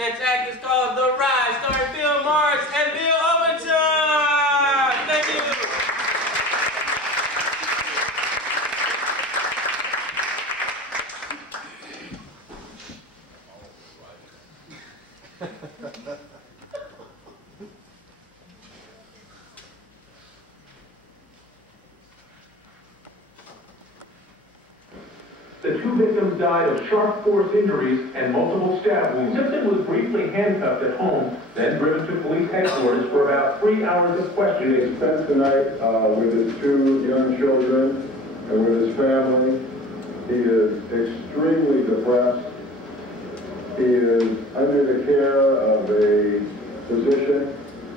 Next act is called The Rise, starring Bill Morris and Bill Overton. Thank you. The two victims died of sharp force injuries and multiple stab wounds. Simpson was briefly handcuffed at home, then driven to police headquarters for about 3 hours of questioning. He spent the night with his 2 young children and with his family. He is extremely depressed. He is under the care of a physician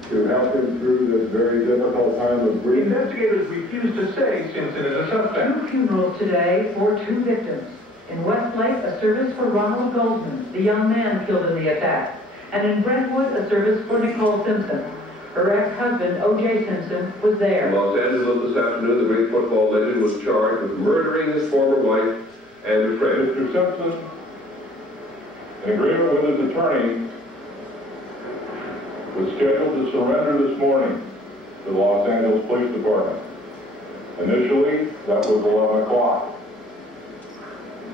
to help him through this very difficult time of grief. Investigators refused to say Simpson is a suspect. 2 funerals today for 2 victims. In Westlake, a service for Ronald Goldman, the young man killed in the attack. And in Brentwood, a service for Nicole Simpson. Her ex-husband, O.J. Simpson, was there. In Los Angeles this afternoon, the great football legend was charged with murdering his former wife and a friend. Mr. Simpson, in agreement with his attorney, was scheduled to surrender this morning to the Los Angeles Police Department. Initially, that was 11 o'clock.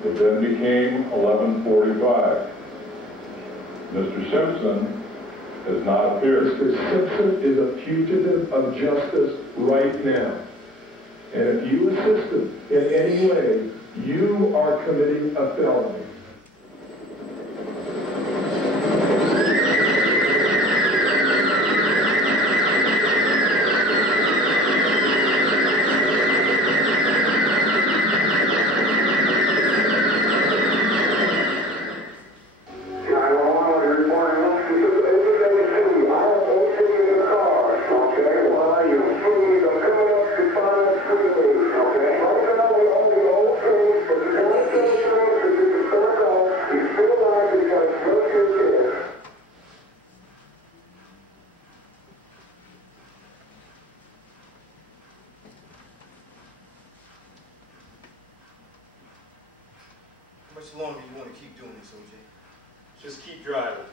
It then became 11:45. Mr. Simpson has not appeared. Mr. Simpson is a fugitive of justice right now. And if you assist him in any way, you are committing a felony. How much longer you want to keep doing this, O.J.? Just keep driving.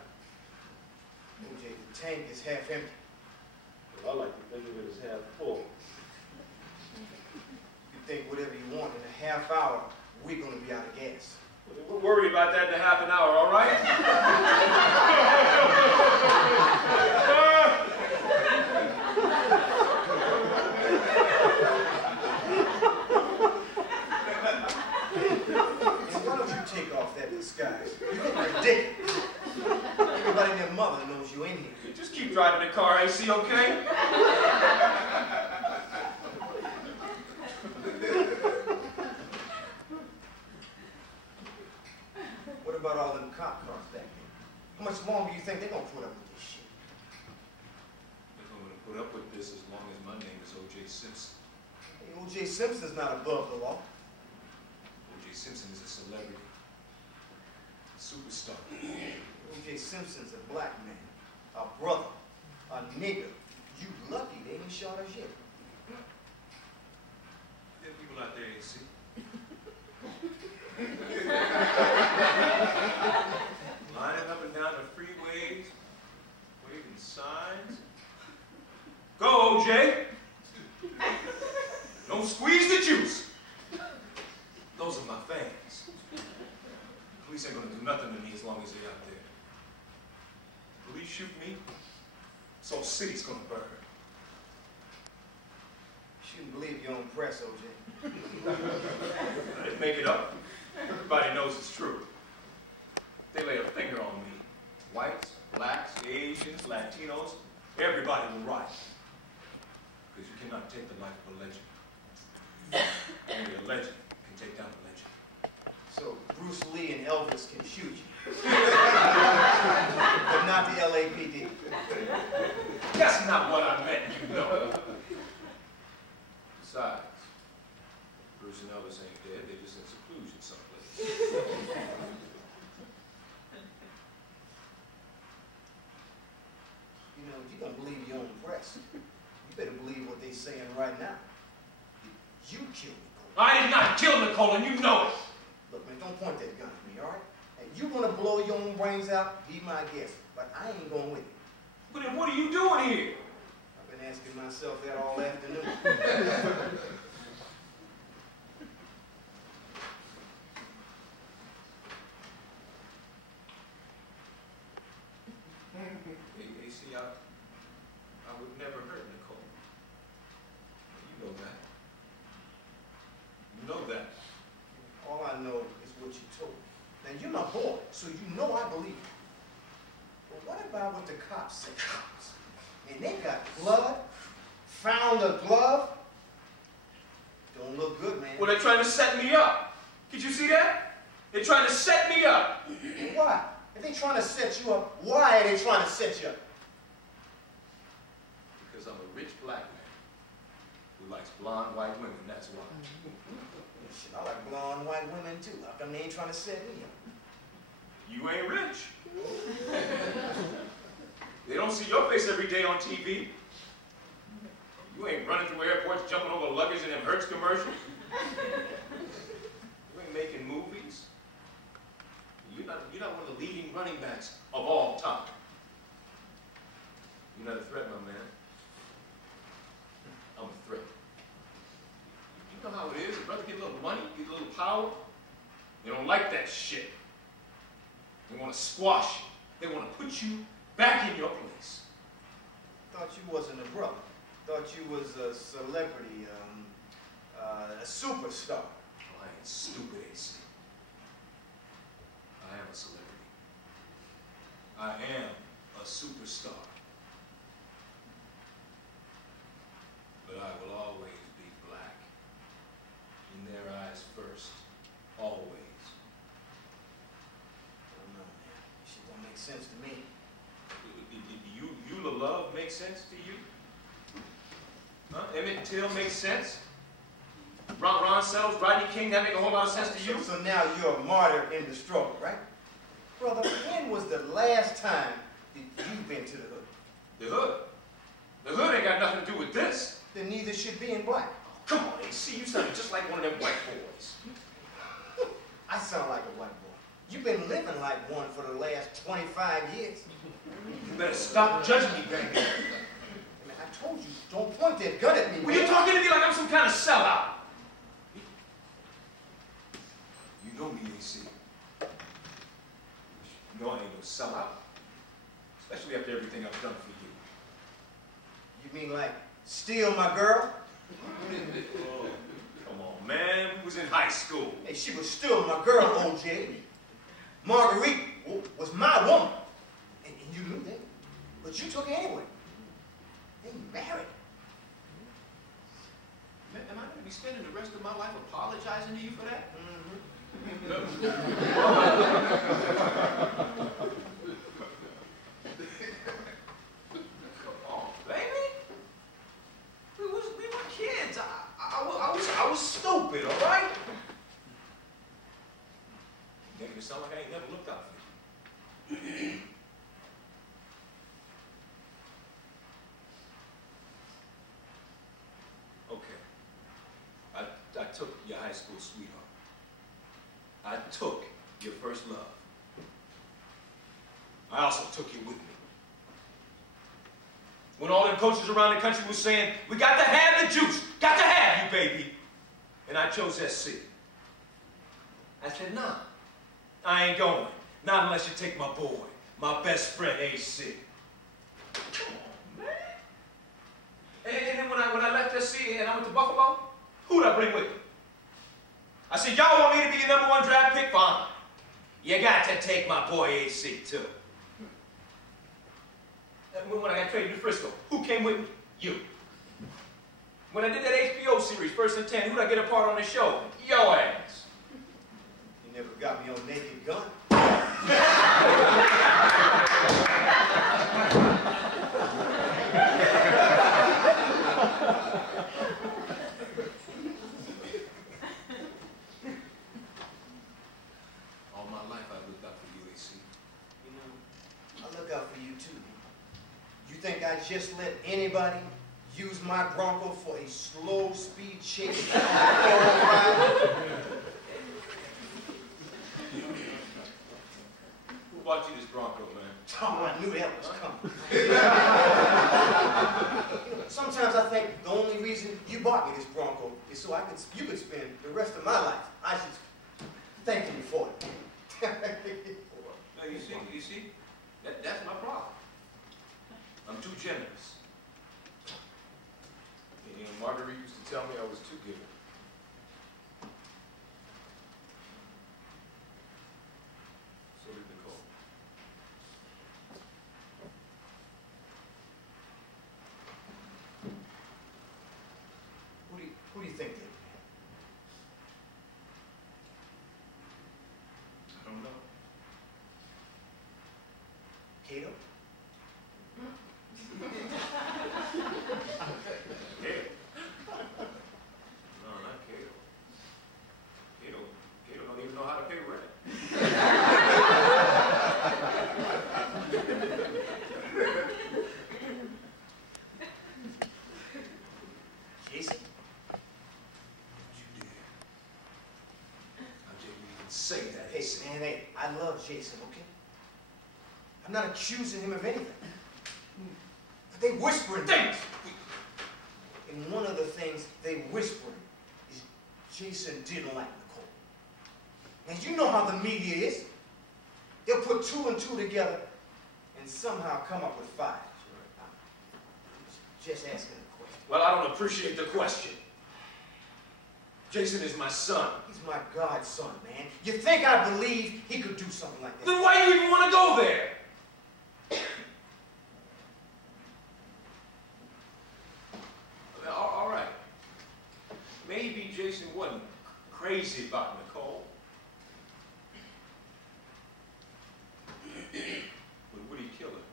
O.J., the tank is half empty. Well, I like to think of it as half full. You can think whatever you want. In a half hour, we're going to be out of gas. Well, we'll worry about that in a half an hour, all right? Why don't you take off that disguise? You look ridiculous. Everybody and their mother knows you in here. Just keep driving the car, AC, okay? What about all them cop cars back there? How much longer do you think they're going to put up with this shit? If I'm going to put up with this as long as my name is O.J. Simpson. Hey, O.J. Simpson's not above the law. O.J. Simpson is a celebrity. A superstar. O.J. Simpson's a black man, a brother, a nigger. You lucky they ain't shot us yet. There are people out there you see. Lining up and down the freeways, waving signs. Go, O.J. Don't squeeze the juice. Those are my fans. Police ain't gonna do nothing to me as long as they're out there. Police shoot me, this whole city's gonna burn. You shouldn't believe your own press, O.J. I didn't make it up. Everybody knows it's true. They lay a finger on me. Whites, blacks, Asians, Latinos, everybody will riot. Because you cannot take the life of a legend. Only a legend can take down a legend. So Bruce Lee and Elvis can shoot you. But not the LAPD. That's not what I meant, you know. Besides, Bruce and Elvis ain't dead, they're just in seclusion someplace. You know, if you don't believe your own press, you better believe what they're saying right now. You killed Nicole. I did not kill Nicole, and you know it. Look, man, don't point that gun at me, all right? Hey, If you want to blow your own brains out, be my guest. But I ain't going with you. But then what are you doing here? I've been asking myself that all afternoon. Hey, see, I would never hurt Nicole. You know that. You know that. All I know is what you told me. Now, you're my boy, so you know I believe you. But what about what the cops say? And they got blood, found a glove. Don't look good, man. Well, they're trying to set me up. Could you see that? They're trying to set me up. Why? If they're trying to set you up, why are they trying to set you up? Because I'm a rich black man who likes blonde white women, that's why. Shit, I like blonde white women too. How come they ain't trying to set me up? You ain't rich. They don't see your face every day on TV. You ain't running through airports, jumping over luggage in them Hertz commercials. You ain't making movies. You're not one of the leading running backs of all time. You're not a threat, my man. I'm a threat. You know how it is. A brother get a little money, get a little power. They don't like that shit. They want to squash you. They want to put you back in your place. Thought you wasn't a brother. Thought you was a celebrity, a superstar. Oh, I ain't stupid, AC. I am a celebrity. I am a superstar. But I will always be black. In their eyes first. Always. I don't know, man. Shit don't make sense to me. You the love make sense to you? Huh? Emmett Till makes sense? Ron Settles, Rodney King, that make a whole lot of sense to you? So now you're a martyr in the struggle, right? Brother, when was the last time that you've been to the hood? The hood? The hood ain't got nothing to do with this. Then neither should being black. Oh, come on, AC, you sound just like one of them white boys. I sound like a white boy. You've been living like one for the last 25 years. You better stop judging me, baby. Man, I told you, don't point that gun at me. Well, you're talking to me like I'm some kind of sellout. You know me, AC. You know I ain't no sellout. Especially after everything I've done for you. You mean like steal my girl? Oh, come on, man. We was in high school. Hey, she was still my girl, OJ. Marguerite was my woman. And you knew that. But you took it anyway. Then you married. Am I going to be spending the rest of my life apologizing to you for that? Mm-hmm. Come on, baby. We were kids. I was stupid, all right? Making it sound like I ain't never looked out for you. Okay. I took your high school sweetheart. I took your first love. I also took you with me. When all them coaches around the country was saying, we got to have the juice, got to have you, baby. And I chose SC. I said, nah, I ain't going. Not unless you take my boy, my best friend, AC. Come on, man. And then when I left SC and I went to Buffalo, who'd I bring with me? I said, y'all want me to be your #1 draft pick? Fine. You got to take my boy AC, too. And when I got traded to Frisco, who came with me? You. When I did that HBO series, First and 10, who'd I get a part on the show? Yo ass. You never got me on Naked Gun. All my life I've looked out for you, AC. You know, I look out for you too. You think I just let anybody use my Bronco for a slow speed chase? Oh, I knew that was coming. Sometimes I think the only reason you bought me this Bronco is so you could spend the rest of my life. I should thank you for it. Now, you see, that's my problem. I'm too generous. You know, Marguerite used to tell me I was too giving. So did Nicole. Who do you think did? I don't know. Cato? Cato? No, not Cato. Cato don't even know how to pay rent. Jason? You did. How dare you even say that? Hey, man, hey, I love Jason, okay? I'm not accusing him of anything. But they whispering things. And one of the things they whispering is Jason didn't like Nicole. And you know how the media is. They'll put 2 and 2 together and somehow come up with 5. Just asking a question. Well, I don't appreciate the question. Jason is my son. He's my godson, man. You think I believe he could do something like that? Then why do you even want to go there? All right. Maybe Jason wasn't crazy about Nicole. But would he kill her?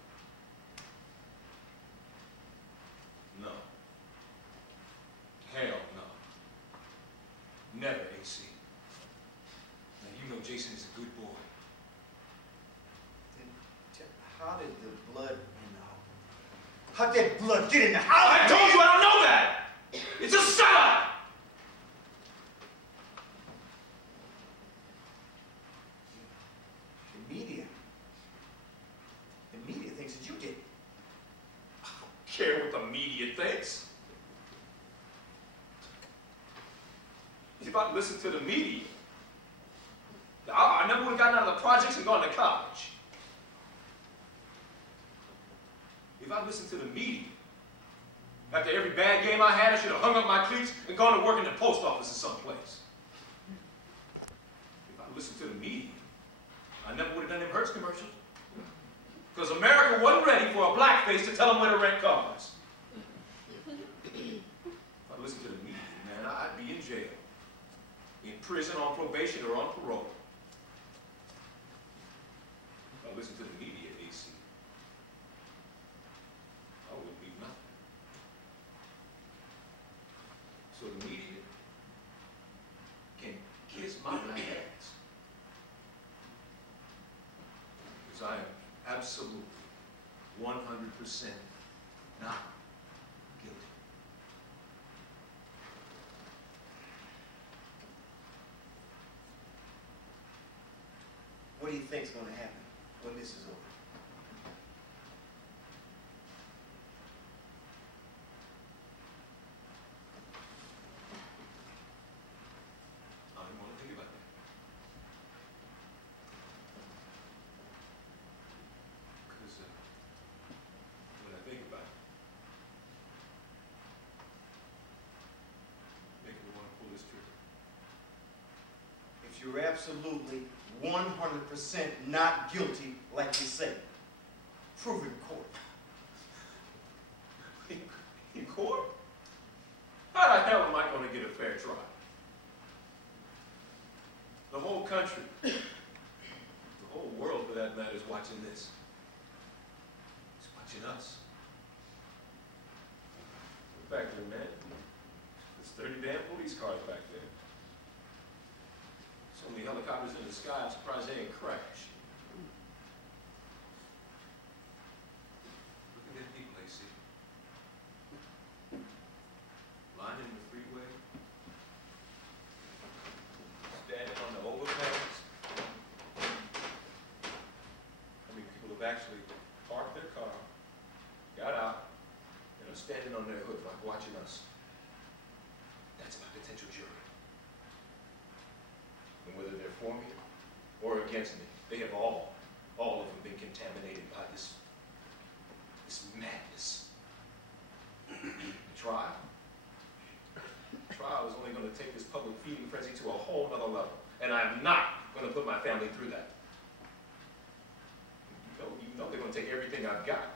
No. Hell no. Never, AC. Now, you know Jason is a good boy. How did the blood how'd that blood get in the house? I told you I don't know that! It's a setup! The media thinks that you did it. I don't care what the media thinks. If I'd listened to the media, I never would have gotten out of the projects and gone to college. If I listened to the media, after every bad game I had, I should have hung up my cleats and gone to work in the post office or someplace. If I listened to the media, I never would have done them Hertz commercials. Because America wasn't ready for a blackface to tell them where to rent cars. If I listened to the media, man, I'd be in jail. In prison, on probation, or on parole. If I listened to the media, AC, I wouldn't be nothing. So the media can kiss my black ass. Because I am absolutely 100% not guilty. What do you think's going to happen when this is over? I don't want to think about that. Because when I think about it, make me want to pull this trigger. If you're absolutely 100% not guilty, like you say, prove it in court. In court? How the hell am I going to get a fair trial? The whole country, the whole world for that matter, is watching this. It's watching us. Back there, man. There's 30 damn police cars back there. So many helicopters in the sky, I'm surprised they ain't crashed. Look at them people they see. Lining the freeway. Standing on the overpass. How many people have actually parked their car, got out, and are standing on their hood like watching us. That's my potential jury. And whether they're for me or against me, they have all of them been contaminated by this madness. Trial is only going to take this public feeding frenzy to a whole other level. And I'm not going to put my family through that. You know they're going to take everything I've got.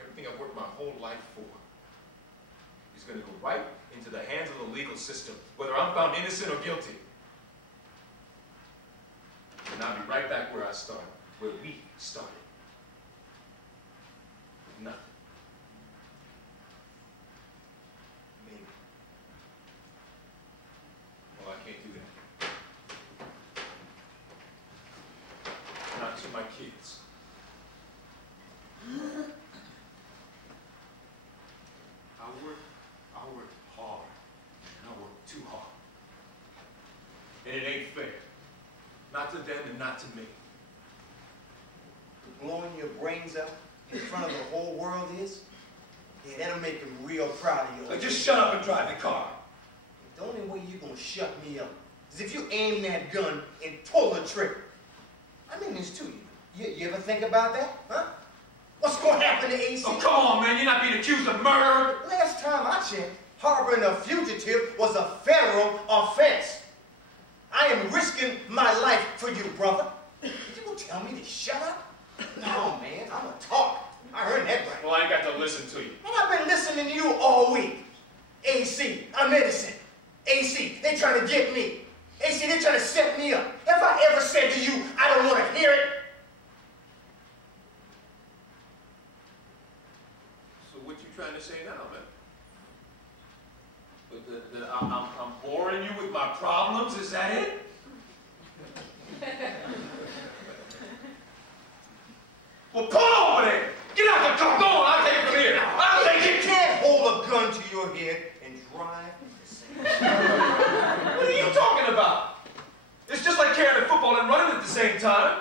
Everything I've worked my whole life for. Is going to go right into the hands of the legal system, whether I'm found innocent or guilty. And I'll be right back where I started, where we started. Nothing. Maybe. Well, I can't do that. Not to my kids. I work hard, and I work too hard. And it ain't fair. Not to them and not to me. Blowing your brains out in front of the whole world is? Yeah, that'll make them real proud of you. Like, just shut up and drive the car. The only way you're gonna shut me up is if you aim that gun and pull the trigger. I mean this to you. You ever think about that, huh? What's gonna happen to AC? Oh, come on, man. You're not being accused of murder. Last time I checked, harboring a fugitive was a federal offense. I am risking my life for you, brother. You gonna tell me to shut up? No, man, I'm a talker. I heard that right. Well, I ain't got to listen to you. And I've been listening to you all week. AC, I'm innocent. AC, they trying to get me. AC, they trying to set me up. Have I ever said to you, I don't want to hear it? So what you trying to say now, man? That I'm boring you with my problems? Is that it? Well, pull over there! Get out the car! Go on, I'll take it from here! I'll take it! You can't hold a gun to your head and drive the same. What are you talking about? It's just like carrying a football and running at the same time.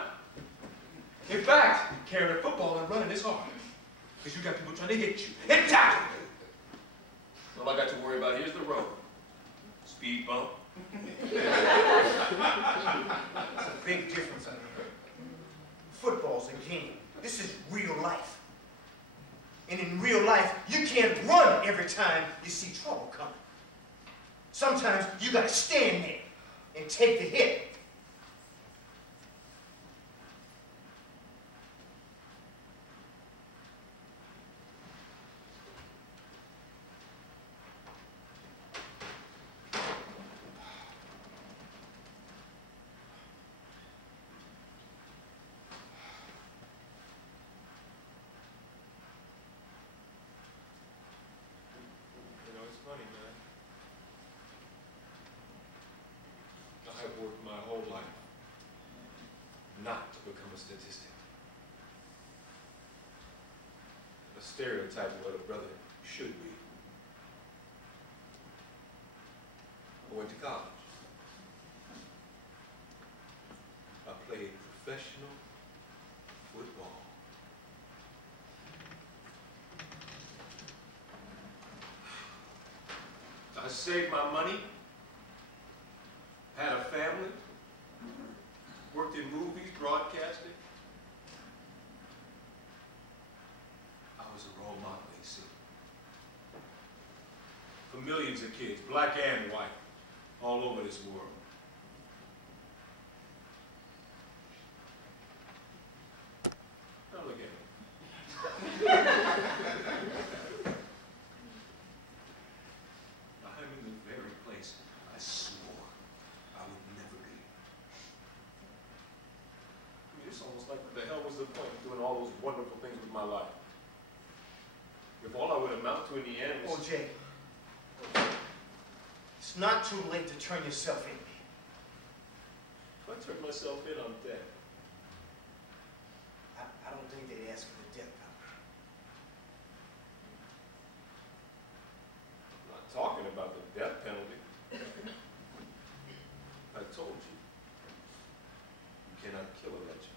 In fact, carrying a football and running is hard. Because you got people trying to hit you. Hit tackle! All I got to worry about here's the road. Speed bump. There's a big difference under here. Football's a game. This is real life. And in real life, you can't run every time you see trouble coming. Sometimes you gotta stand there and take the hit. I've worked my whole life not to become a statistic. A stereotype of what a brother should be. I went to college. I played professional football. I saved my money. Had a family, worked in movies, broadcasting. I was a role model, AC. For millions of kids, black and white, all over this world. Now look at me. I'm in the very place I swore I would never be. I mean, it's almost like, what the hell was the point of doing all those wonderful things with my life? If all I would amount to in the end was... Oh, Jay. It's not too late to turn yourself in. If I turn myself in, I'm dead. I don't think they'd ask for the death penalty. I'm not talking about the death penalty. I told you. You cannot kill a legend.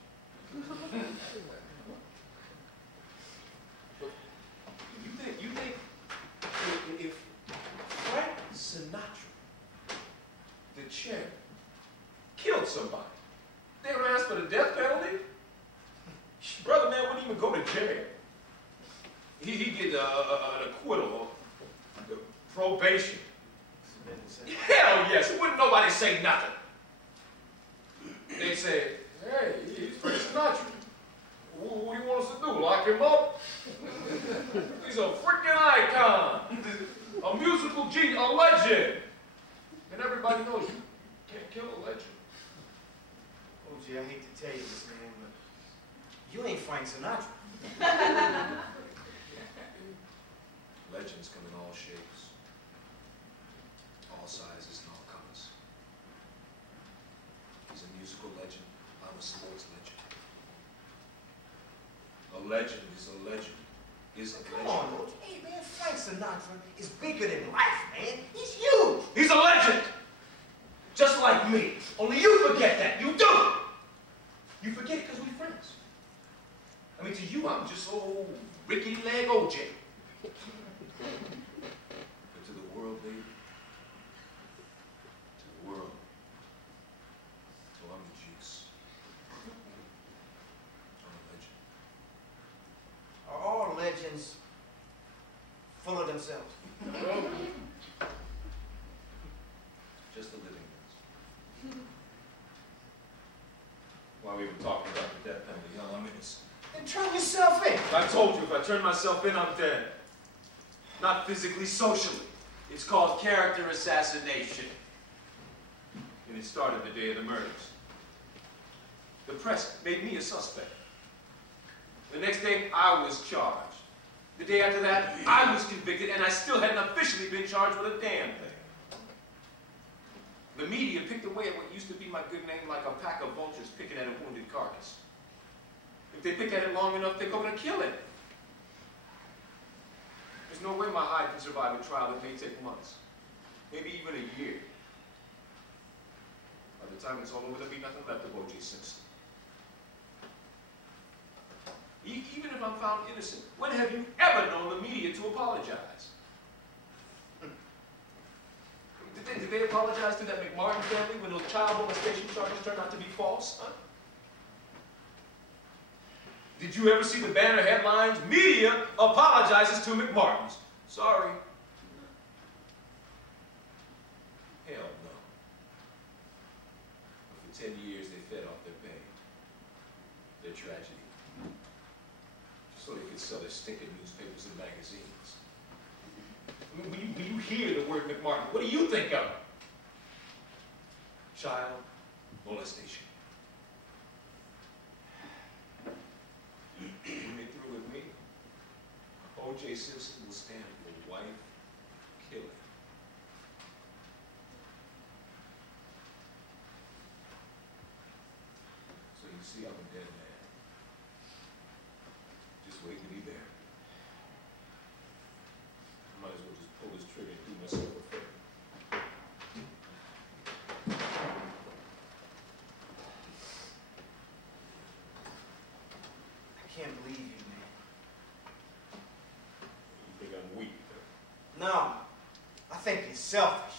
somebody. They ever asked for the death penalty? Brother man wouldn't even go to jail. He'd get an acquittal, probation. Hell yes, wouldn't nobody say nothing. They'd say, hey, he's Frank Sinatra. What do you want us to do, lock him up? He's a freaking icon, a musical genius, a legend. And everybody knows you can't kill a legend. OJ, I hate to tell you this, man, but you ain't Frank Sinatra. Legends come in all shapes, all sizes, and all colors. He's a musical legend. I'm a sports legend. A legend is a legend. Come on, OJ. Hey, man, Frank Sinatra is bigger than life, man. He's huge. He's a legend! Just like me. Only you forget that. You do! You forget it because we're friends. I mean, to you, I'm just old Ricky Leg OJ. But to the world, baby, to the world, oh, I'm the juice. I'm a legend. Are all legends full of themselves? Just the living ones. Why are we even talking about the death penalty? Hell, I'm innocent. Then turn yourself in. I told you, if I turn myself in, I'm dead. Not physically, socially. It's called character assassination. And it started the day of the murders. The press made me a suspect. The next day, I was charged. The day after that, I was convicted, and I still hadn't officially been charged with a damn thing. The media picked away at what used to be my good name like a pack of vultures picking at a wounded carcass. If they pick at it long enough, they're going to kill it. There's no way my hide can survive a trial that may take months, maybe even a year. By the time it's all over, there'll be nothing left of O.J. Simpson. Even if I'm found innocent, when have you ever known the media to apologize? Did they apologize to that McMartin family when those child molestation charges turned out to be false? Huh? Did you ever see the banner headlines, "Media apologizes to McMartins"? Sorry. Hell no. For 10 years they fed off their pain, their tragedy, so they could sell their stinking newspapers and magazines. I mean, when you hear the word McMartin, what do you think of? Child molestation. When they through with me, O.J. Simpson will stand for wife killing. So you see, I'm a dead man. Just waiting to be buried. I might as well just pull this trigger and do myself a favor. I can't believe you, man. You think I'm weak, huh? No, I think you're selfish.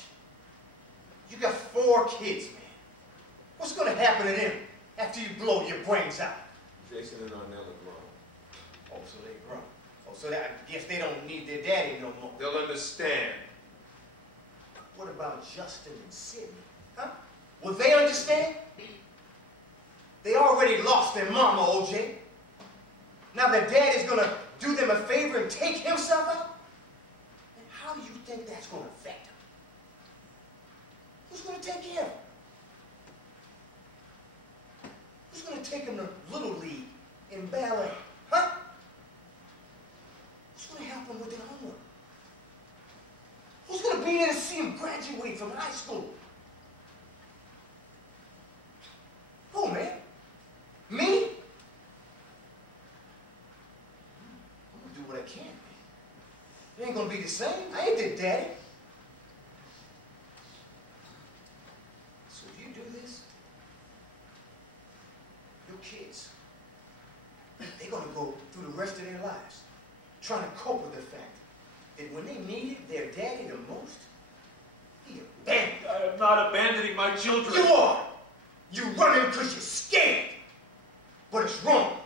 You got 4 kids, man. What's going to happen to them after you blow your brains out? Jason and Arnell are grown. Oh, so they grown. Oh, so that, I guess they don't need their daddy no more. They'll understand. What about Justin and Sidney? Huh? Will they understand? They already lost their mama, OJ. Now their dad is going to do them a favor and take himself out? And how do you think that's going to affect them? Who's going to take care of them? Who's going to take them to Little League in ballet? Huh? Who's going to help them with their homework? Who's going to be there to see them graduate from high school? Who, man? Me? I'm going to do what I can, man. It ain't going to be the same. I ain't their daddy. So if you do this, your kids, they're going to go through the rest of their lives trying to cope with the fact that when they needed their daddy the most, he abandoned them. I am not abandoning my children. You are! You're running because you're scared. But it's wrong.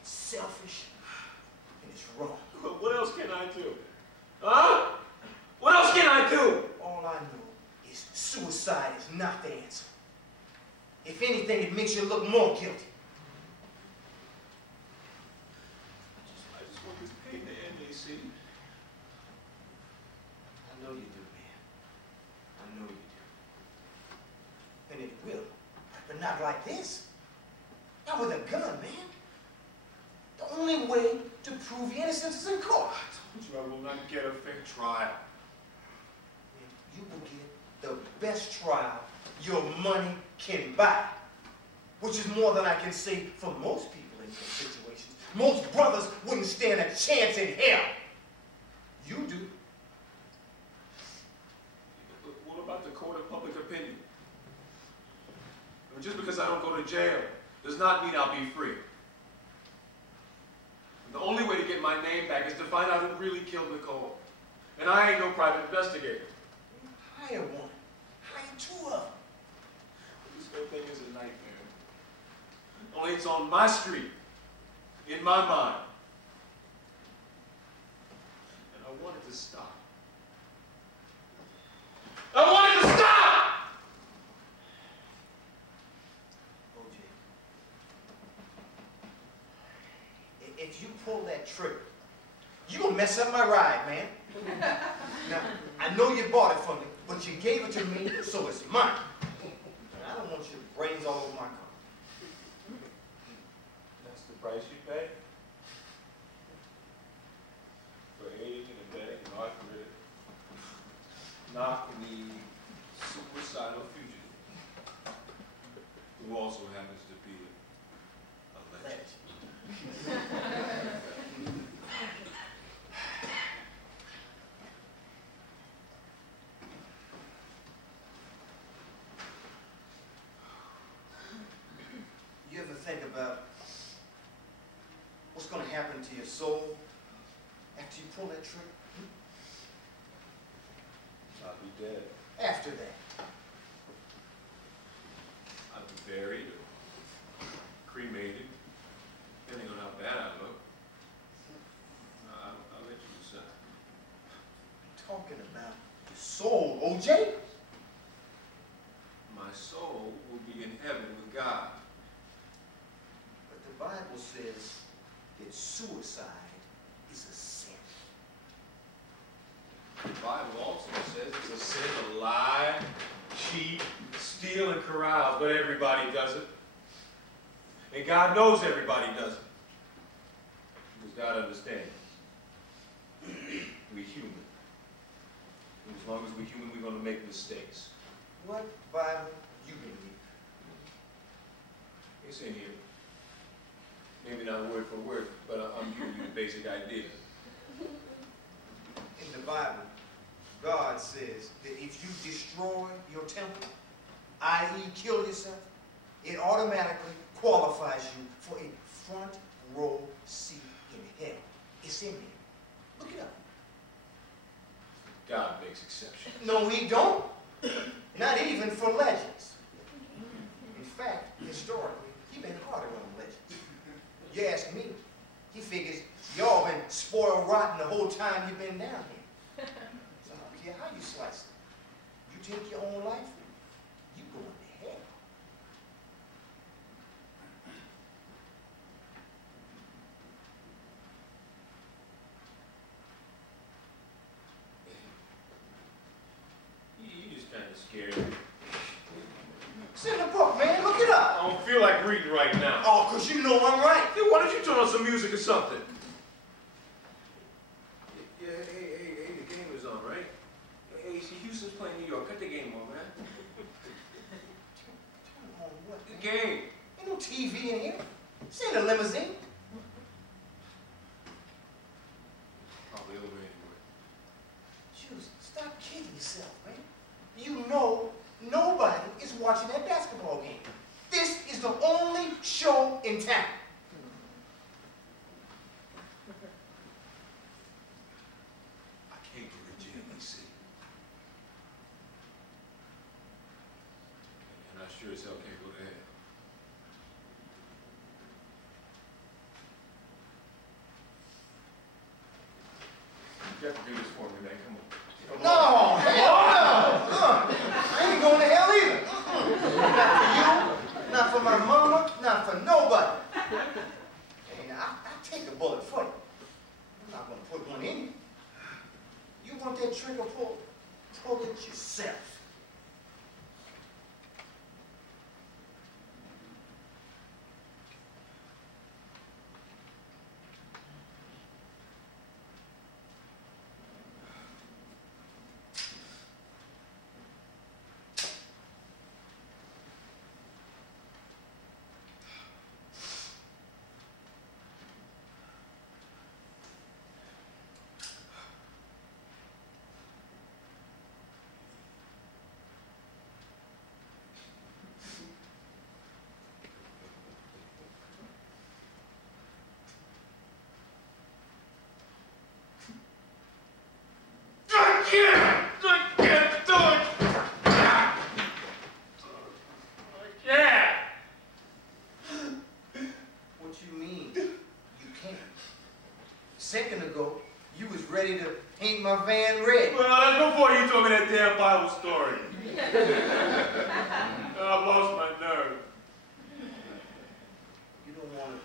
It's selfish, and it's wrong. What else can I do? Huh? What else can I do? All I know is suicide is not the answer. If anything, it makes you look more guilty. I just want this pain to end, AC. I know you do, man. I know you do. And it will. But not like this. Not with a gun, man. The only way to prove your innocence is in court. I told you I will not get a fair trial. You will get the best trial your money can buy. Which is more than I can say for most people in those situations. Most brothers wouldn't stand a chance in hell. You do. What about the court of public opinion? I mean, just because I don't go to jail does not mean I'll be free. The only way to get my name back is to find out who really killed Nicole. And I ain't no private investigator. Hire one. Hire two of them. This whole thing is a nightmare. Only it's on my street, in my mind. And I want it to stop. I want it to stop! OJ, if you pull that trigger, you're going to mess up my ride, man. Now, I know you bought it from me, but you gave it to me, so it's mine. And I don't want your brains all over my car. That's the price you pay? For aiding and abetting an arthritic, knock-knee, suicidal fugitive, who also happens to be a legend. You ever think about what's going to happen to your soul after you pull that trigger? I'll be dead. After that. I'll be buried or cremated, depending on how bad I look. I'll let you decide. I'm talking about your soul, OJ. My soul will be in heaven with God. But the Bible says that suicide is a sin. The Bible also says it's a sin to lie, cheat, steal, and carouse, but everybody does it. And God knows everybody does it. Because God understands. We're human. And as long as we're human, we're going to make mistakes. What Bible you believe? It's in here. Maybe not word for word, but I'm giving you the basic idea. In the Bible, God says that if you destroy your temple, i.e. kill yourself, it automatically qualifies you for a front row seat in hell. It's in there. Look it up. God makes exceptions. No, he don't. Not even for legends. In fact, historically, he's been harder on legends. You ask me, he figures y'all been spoiled rotten the whole time you've been down here. So I don't care how you slice it. You take your own life, you going to hell. You just kind of scared me. It's in the book, man. Look it up. I don't feel like reading right now. Oh, because you know I'm right. Hey, why don't you turn on some music or something? Yeah, hey, the game is on, right? Hey, see, Houston's playing New York. Cut the game on, man. Turn on what? The game. Ain't no TV in here. This ain't a limousine. Probably over anyway. Juice, stop kidding yourself, man. You know nobody is watching that basketball game. This is the only show in town. I can't go to jail, you see. And I sure as You have to do this for me, man. Come on. No, hell no. I ain't going to hell either. Not for you, not for my mama, not for nobody. And I'll take a bullet for you. I'm not going to put one in you. You want that trigger pull? Pull it yourself. What you mean? You can't. A second ago, you was ready to paint my van red. Well, that's before you told me that damn Bible story. I lost my nerve. You don't want to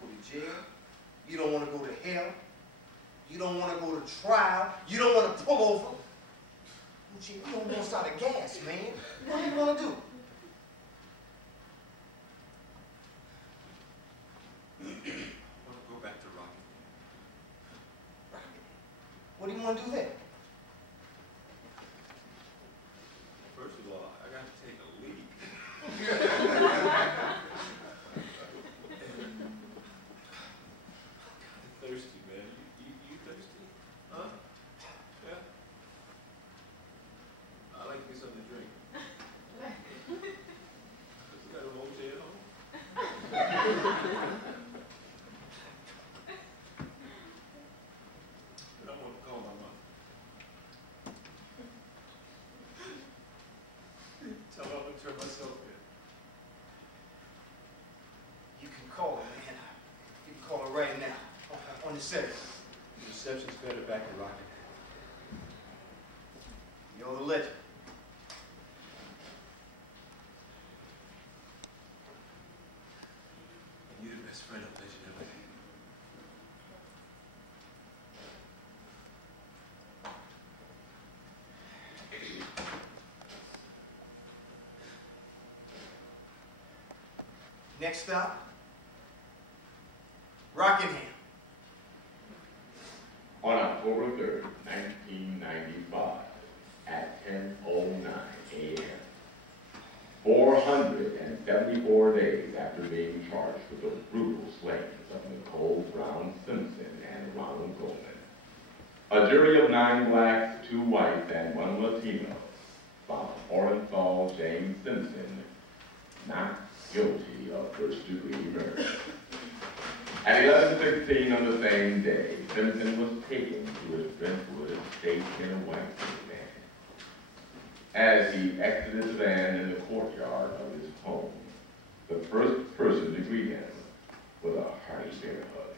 go to jail. You don't want to go to hell. You don't want to go to trial. You don't want to pull over. You almost out of gas, man. What do you want to do? I want to go back to Rocky. Rocky? What do you want to do there? First of all, I got to take a leak. Thirsty, man. You thirsty? Huh? Yeah? I'd like to get something to drink. You got a OJ at home? But I want to call my mother. Tell her I'm going to turn myself in. You can call her, man. You can call her right now. On the set. The reception's better back in Rocky. You're the legend. You're the best friend a legend ever had. Next stop, Rockingham. On October 3rd, 1995, at 10:09 a.m., 474 days after being charged with the brutal slayings of Nicole Brown Simpson and Ronald Goldman, a jury of 9 blacks, 2 whites, and 1 Latino found Orenthal James Simpson not guilty of first-degree murder. At 11:16 on the same day, Simpson was taken to his Brentwood estate in a white van. As he exited the van in the courtyard of his home, the first person to greet him with a hearty bear hug